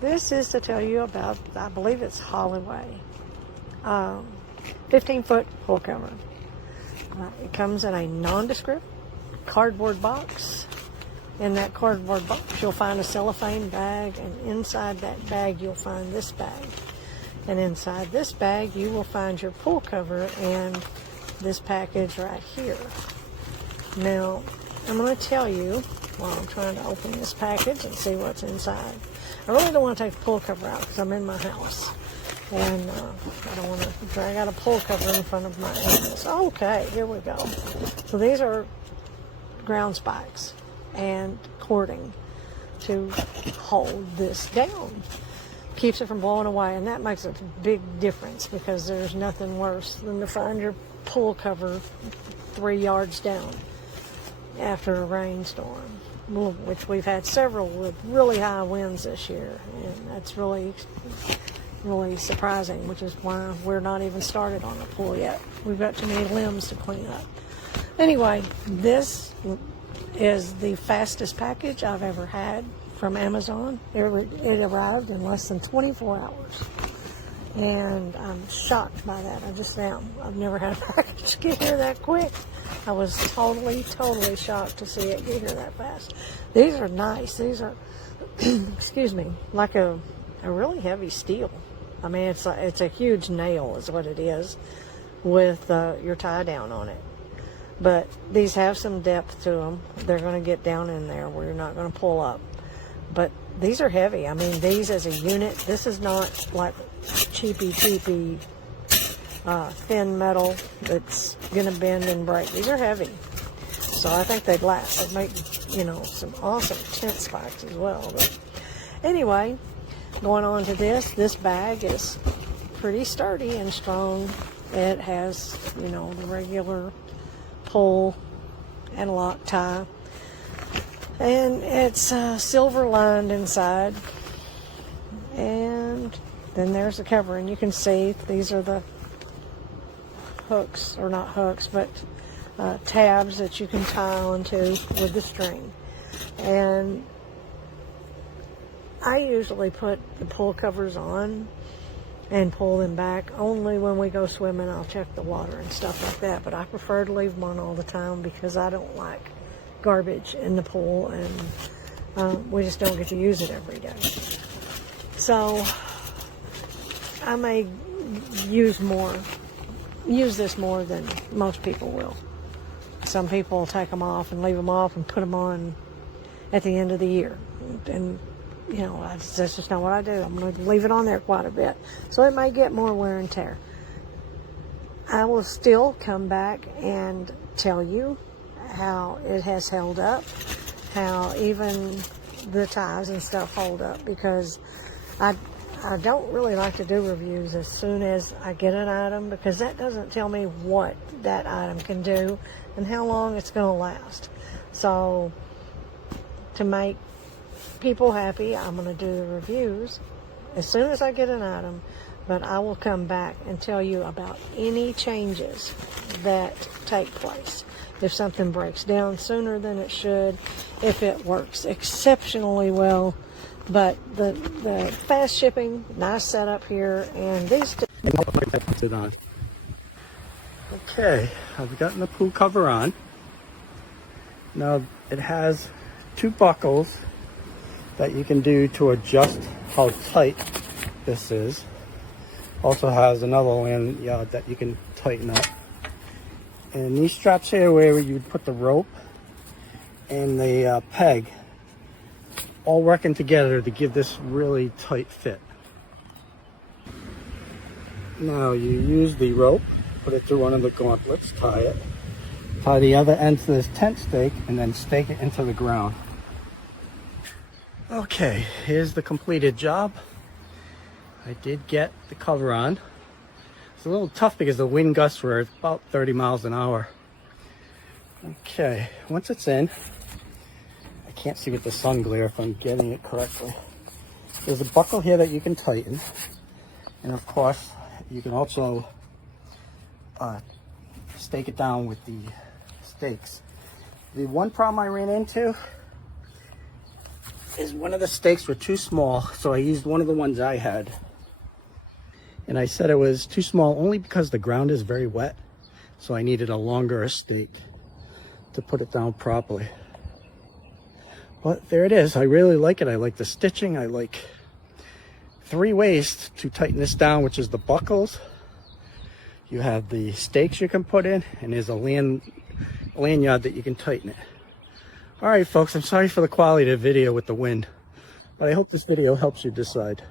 this is to tell you about, I believe it's Holiwei, 15-foot pull cover. It comes in a nondescript cardboard box. In that cardboard box, you'll find a cellophane bag, and inside that bag, you'll find this bag. And inside this bag, you will find your pull cover and this package right here. Now, I'm going to tell you, while I'm trying to open this package and see what's inside. I really don't want to take the pull cover out because I'm in my house. And I don't want to drag out a pull cover in front of my animals. Okay, here we go. So these are ground spikes and cording to hold this down. Keeps it from blowing away, and that makes a big difference because there's nothing worse than to find your pull cover 3 yards down after a rainstorm, which we've had several with really high winds this year, and that's really surprising, which is why we're not even started on the pool yet. We've got too many limbs to clean up. Anyway, this is the fastest package I've ever had from Amazon. It arrived in less than 24 hours. And I'm shocked by that. I just am. I've never had a package get here that quick. I was totally shocked to see it get here that fast. These are nice. These are, excuse me, like a really heavy steel. I mean, it's a huge nail is what it is with your tie down on it. But these have some depth to them. They're going to get down in there where you're not going to pull up. But these are heavy. I mean, these as a unit, this is not like cheapy thin metal that's going to bend and break. These are heavy. So I think they'd last. They'd make, some awesome tent spikes as well. But anyway, going on to this bag is pretty sturdy and strong. It has, the regular pull and lock tie. And it's silver lined inside. And then there's the cover. And you can see these are the hooks, or not hooks, but tabs that you can tie onto with the string. And I usually put the pull covers on and pull them back only when we go swimming. I'll check the water and stuff like that. But I prefer to leave them on all the time because I don't like garbage in the pool, and we just don't get to use it every day. So I may use this more than most people will. Some people take them off and leave them off and put them on at the end of the year, and that's just not what I do. I'm going to leave it on there quite a bit, so it may get more wear and tear. I will still come back and tell you how it has held up, how even the ties and stuff hold up, because I don't really like to do reviews as soon as I get an item, because that doesn't tell me what that item can do and how long it's going to last. So to make people happy, I'm going to do the reviews as soon as I get an item, but I will come back and tell you about any changes that take place. If something breaks down sooner than it should, if it works exceptionally well. But the fast shipping, nice setup here, and these two. Okay, I've gotten the pool cover on. Now it has 2 buckles that you can do to adjust how tight this is. Also has another lanyard that you can tighten up. And these straps here, where you would put the rope and the peg, all working together to give this really tight fit. Now you use the rope, put it through one of the gauntlets, tie it, tie the other end to this tent stake, and then stake it into the ground. Okay, here's the completed job. I did get the cover on. It's a little tough because the wind gusts were about 30 miles an hour. Okay, once it's in, I can't see with the sun glare if I'm getting it correctly. There's a buckle here that you can tighten. And of course, you can also stake it down with the stakes. The one problem I ran into is one of the stakes were too small, so I used one of the ones I had. And I said it was too small only because the ground is very wet, so I needed a longer stake to put it down properly. But there it is. I really like it. I like the stitching. I like 3 ways to tighten this down, which is the buckles. You have the stakes you can put in, and there's a lanyard that you can tighten it. All right, folks, I'm sorry for the quality of the video with the wind, but I hope this video helps you decide.